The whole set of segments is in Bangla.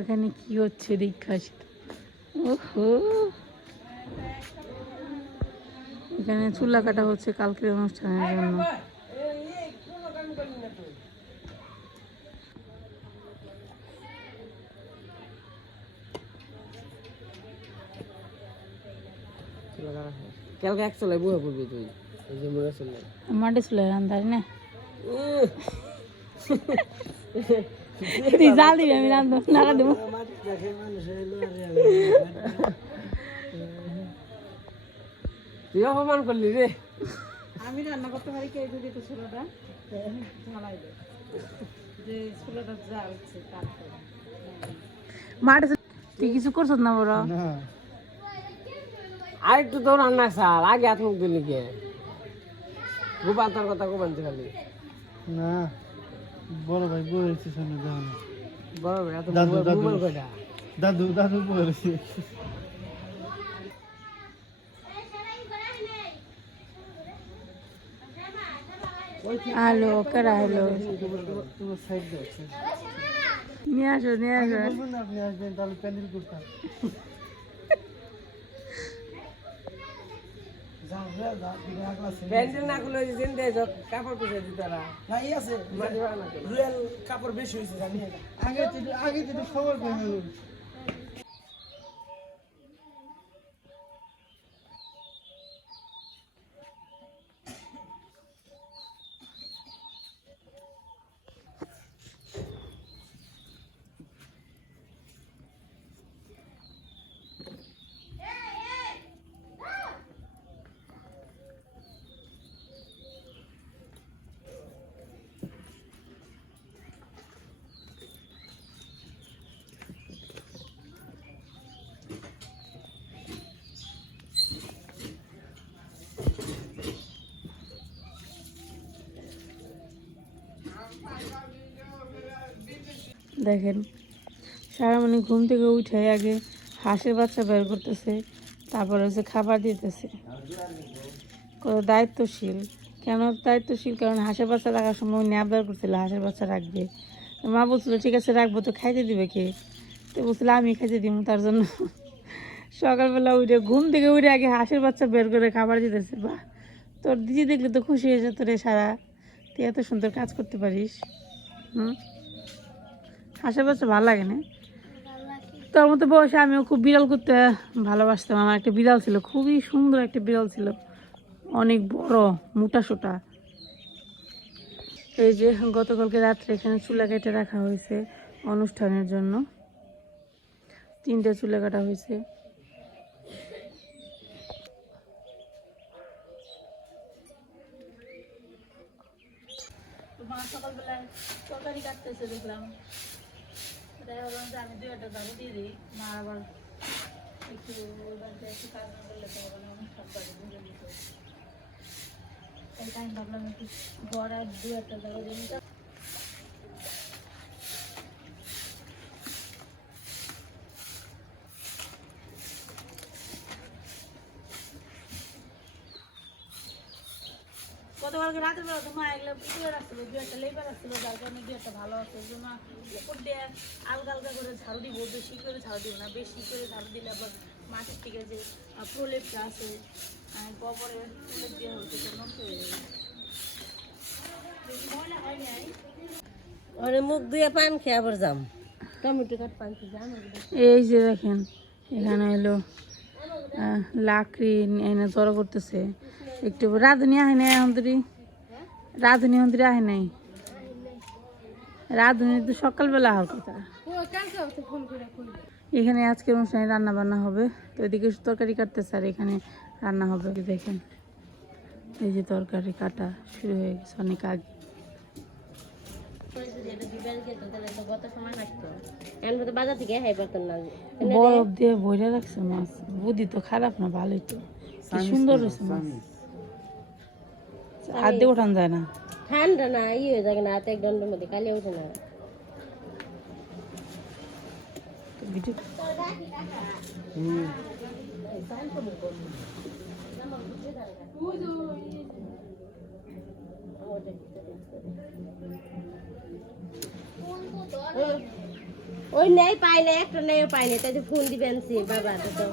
এখানে কি হচ্ছে দীক্ষা? ওহো, এখানে চুলা কাটা হচ্ছে কালকের অনুষ্ঠানের জন্য। কালকে এক চলে বুয়া পড়বি তুই, এই যে মোরা চলে মাঠে চুলা রান্ধারি না, তুই জাল দিবি, আমি রান্ধব নাড়া দেবো। তুই অপমান করলি রে। আমি রান্না করতে পারি, কে যদি তো ছোলাটা ঝালাই দেয়, যে ছোলাটা জ্বালছে তারপরে মাঠে। তুই কিছু করছ না বড়? আর একটু তো রান্না সার আগে হাত মুখ দিলি কে গোপাল তার কথা গোপালতে খালি না বড় ভাই বলেছে সামনে দাঁড়ানো বড় ভাই এত দাদু দাদু মোবাইল কয়টা দাদু দাদু বলেছে আলো কারা হলো, তোমার সাইড দাও নিয়ে আসো নিয়ে আসো। বলবেন না আপনি আসবেন তাহলে প্যান্ডেল করতাম প্যান্ডেল না খুলে জিন্দে কাপড় পিছিয়ে দিতারা না ই আছে মাটি বানা রুয়েল কাপড় বেশি হয়েছে জানি আগে তো খবর পেয়ে দেখেন সারামণি ঘুম থেকে উঠে আগে হাঁসের বাচ্চা বের করতেছে, তারপরে হচ্ছে খাবার দিতেছে। কত দায়িত্বশীল, কেন দায়িত্বশীল? কারণ হাঁসের বাচ্চা রাখার সময় উনি আবদার করছিল হাঁসের বাচ্চা রাখবে। মা বলছিল ঠিক আছে রাখবো, তো খাইতে দিবে কে? তো বলছিল আমি খাইতে দিব। তার জন্য সকালবেলা উঠে ঘুম থেকে উঠে আগে হাঁসের বাচ্চা বের করে খাবার দিতেছে। বাহ, তোর দিদি দেখলে তো খুশি হয়ে যেত রে, সারা তুই এত সুন্দর কাজ করতে পারিস। হাঁসের বাচ্চা ভালো লাগে না? তোর মতো বয়সে আমিও খুব বিড়াল করতে ভালোবাসতাম। আমার একটা বিড়াল ছিল, খুবই সুন্দর একটা বিড়াল ছিল, অনেক বড় মোটা সোটা। এই যে গতকালকে রাত্রে এখানে চুলা কেটে রাখা হয়েছে অনুষ্ঠানের জন্য, 3টে চুলা কাটা হয়েছে। মা সকালবেলা তরকারি কাটতেছে দেখলাম, আমি 2-1টা দাবি দিয়ে দিই। মা আবার একটু একটু কাজ না করলে তো অনুষ্ঠান করে বুঝে দিত, তাই আমি ভাবলাম একটু বড় 2-1টা দাবি দিয়ে নিতাম। গতকালকে রাতের বেলা তো মা এগুলো পুকুরে রাখছিল, 2-1টা লেবার রাখছিল, যার কারণে 2-1টা ভালো আছে। ওই জন্য উপর দিয়ে আলগা আলগা করে ঝাড়ু দিব, বেশি করে ঝাড়ু দিব না। বেশি করে ঝাড়ু দিলে আবার মাটির থেকে যে প্রলেপটা আছে গোবরের প্রলেপ দেওয়া হচ্ছে, তো নষ্ট হয়ে যাবে। ময়লা হয় নাই, ওরে মুখ দিয়ে পান খেয়ে আবার যাম টমেটো কাট পান খেয়ে যাম। এই যে দেখেন এখানে এলো লাকড়ি এনে জড়ো করতেছে। একটু রাঁধুনি আহে নাই এখন তুই, রাঁধুনি এখন তুই আহে নাই, রাঁধুনি তো সকালবেলা হওয়ার কথা। এখানে আজকে অনুষ্ঠানে রান্না বান্না হবে, তো এদিকে তরকারি কাটতেছে আর এখানে রান্না হবে। দেখেন এই যে তরকারি কাটা শুরু হয়ে গেছে অনেক আগে। বরফ দিয়ে ভরে রাখছে মাছ, বুদ্ধি তো খারাপ না, ভালোই তো, কি সুন্দর হয়েছে মাছ। হাত দিয়ে ওঠান যায় না, ঠান্ডা না ই হয়ে যায় না, হাতে এক দণ্ডের মধ্যে কালি ওঠে না। ওই নেই পাই না একটা নেই পাই না তাই ফোন দিবেন সে বাবা তো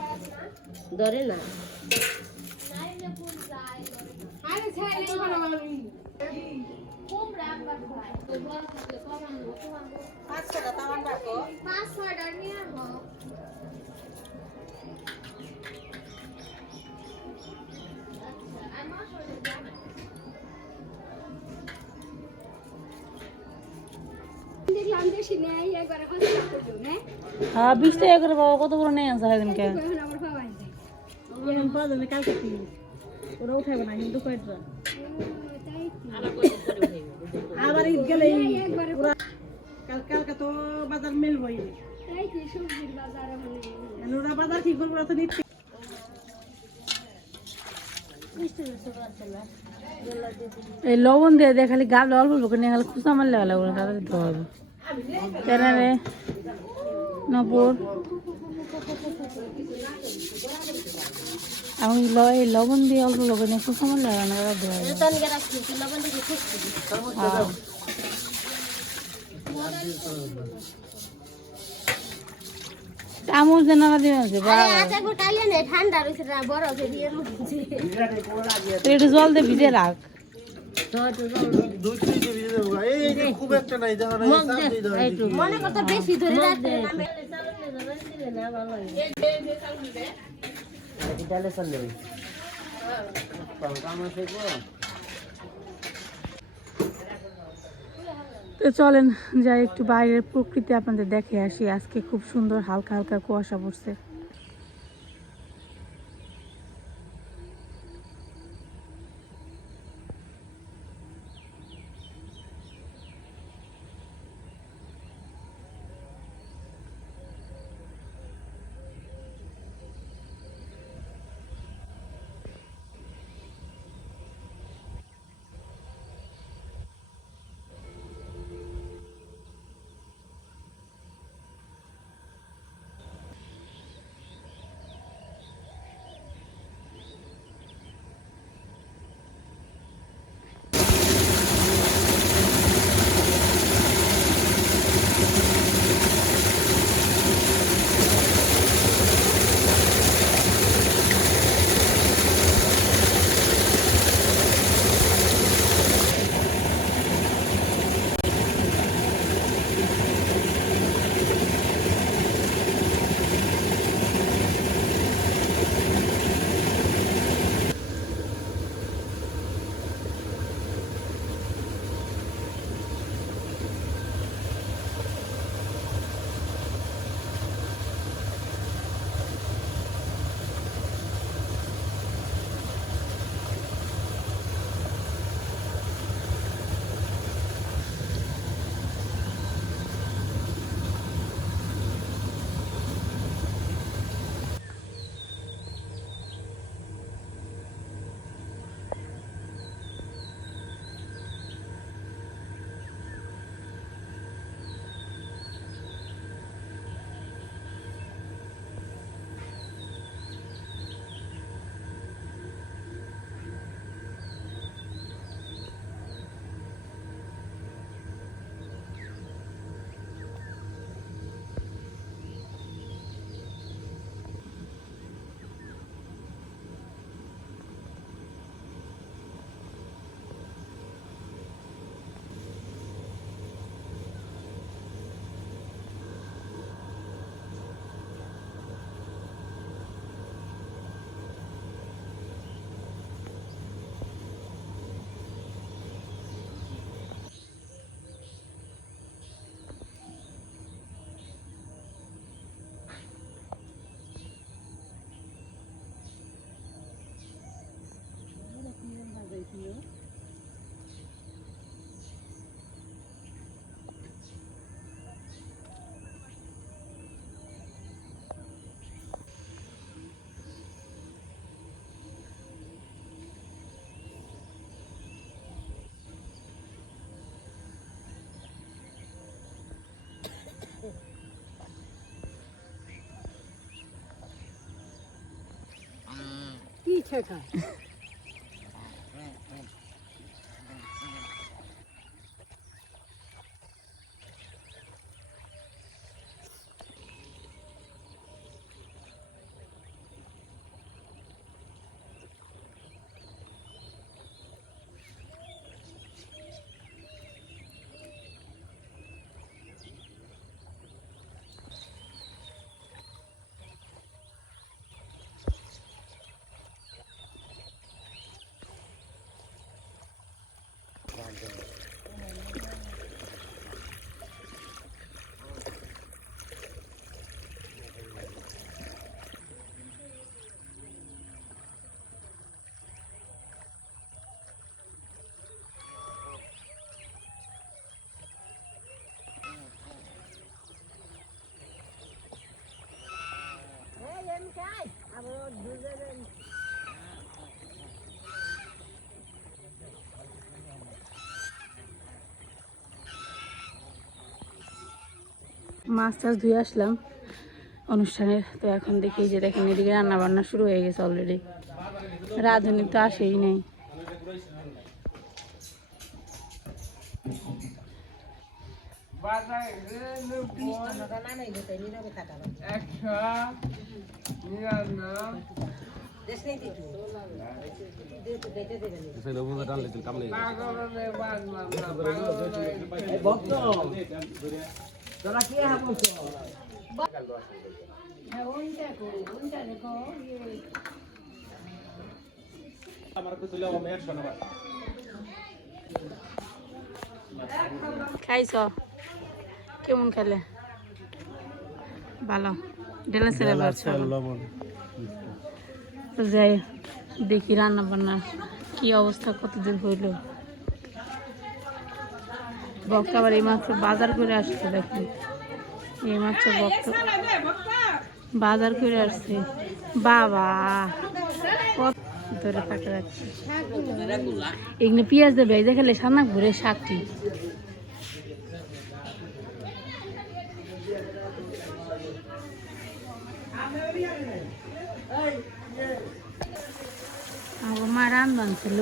ধরে না দেখলাম দেশি নেই একবার হসপিটাল করলো না হ্যাঁ 20 টাকা করে বাবা কত করে নেই আছে সেদিনকে এখন আমার বাবা আনছে ওরা উঠাবে না কিন্তু কয়টা তাই আবার ঈদ গেলেই একবার কালকে তো বাজার মেল হই তাই কি সবজির বাজার মানে ওরা বাজার কি করবো তো নিচ্ছে এই লবণ দিয়ে দিয়ে খালি গাল অল্প অল্প করে নিয়ে খালি খুচা মারলে ভালো করে তাদের দিতে হবে কেন রে নপুর আমি এই লবণ দিয়ে অল্প অল্প করে নিয়ে খুচা মারলে ভালো না তাদের ধোয়া হবে। তনকে রাখছি লবণ দেখে খুঁজছি হ্যাঁ। চামচ দিয়ে নাড়া দিবেন যে আরে আটা গোটাইলে না ঠান্ডা রইছে না বড় হয়ে দিয়ে রইছে তো একটু জল দিয়ে ভিজে রাখ মনে করতে বেশি ধরে রাখতে তো চলেন যাই একটু বাইরের প্রকৃতি আপনাদের দেখে আসি আজকে খুব সুন্দর হালকা হালকা কুয়াশা পড়ছে কি শেখা মাছ টাছ ধুয়ে আসলাম অনুষ্ঠানের। তো এখন দেখি যে দেখেন এদিকে রান্না বান্না শুরু হয়ে গেছে অলরেডি। রাঁধুনি তো আসেই নাই। তোরা কি হ্যাঁ বলছো? খাইছ কেমন খেলে? ভালো ডেলা ছেলে তো যাই দেখি রান্না বান্না কি অবস্থা, কতদূর হইল। বক্তা আবার এই মাত্র বাজার করে আসছে, দেখুন এই মাত্র বক্তা বাজার করে আসছে। বাবা কত ধরে থাকে যাচ্ছে এখানে পেঁয়াজ দেবে, এই দেখালে সান্নাক ভরে শাকটি। আমার মা রান্না ছিল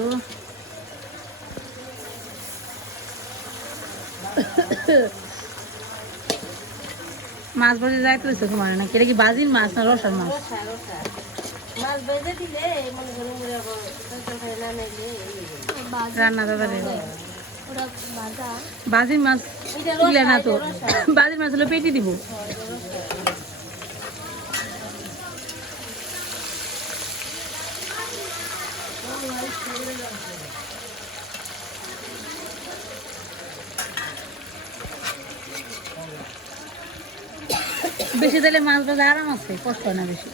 মাছ বাজে যাইতেছে তোমার নাকি? এটা কি বাজির মাছ না রসার মাছ? মাছ ভেজে দিলে মনে করুন রান্না দাদা বাজির মাছ তুলে না তো, বাজির মাছ হলে পেটি দিব। বেশি দিলে মাছ ভাজা আরাম আছে, কষ্ট হয় না বেশি।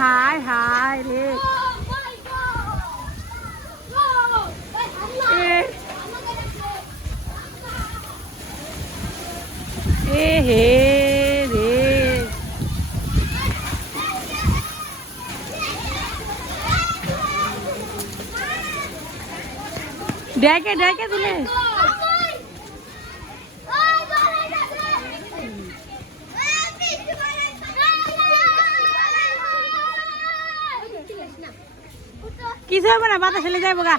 হাই হাই রে এ হে রে ডেকে ডেকে দিলে কিছু হবে না, বাতাস চলে যাইব গা।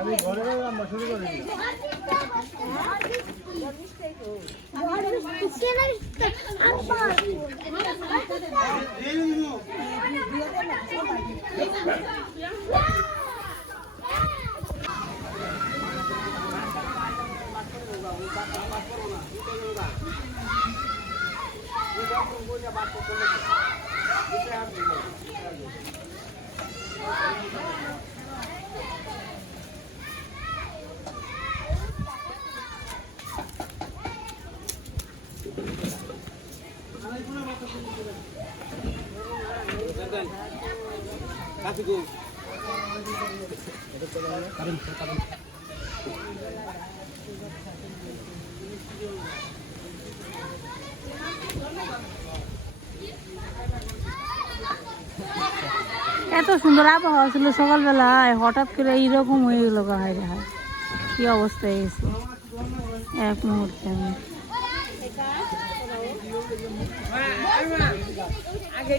আমি ঘরে রান্না শুরু করি। এত সুন্দর আবহাওয়া ছিল সকালবেলায়, হঠাৎ করে এইরকম হয়ে গেল। হায় রে হায়, কি অবস্থা হয়েছে এক মুহূর্তে। আগে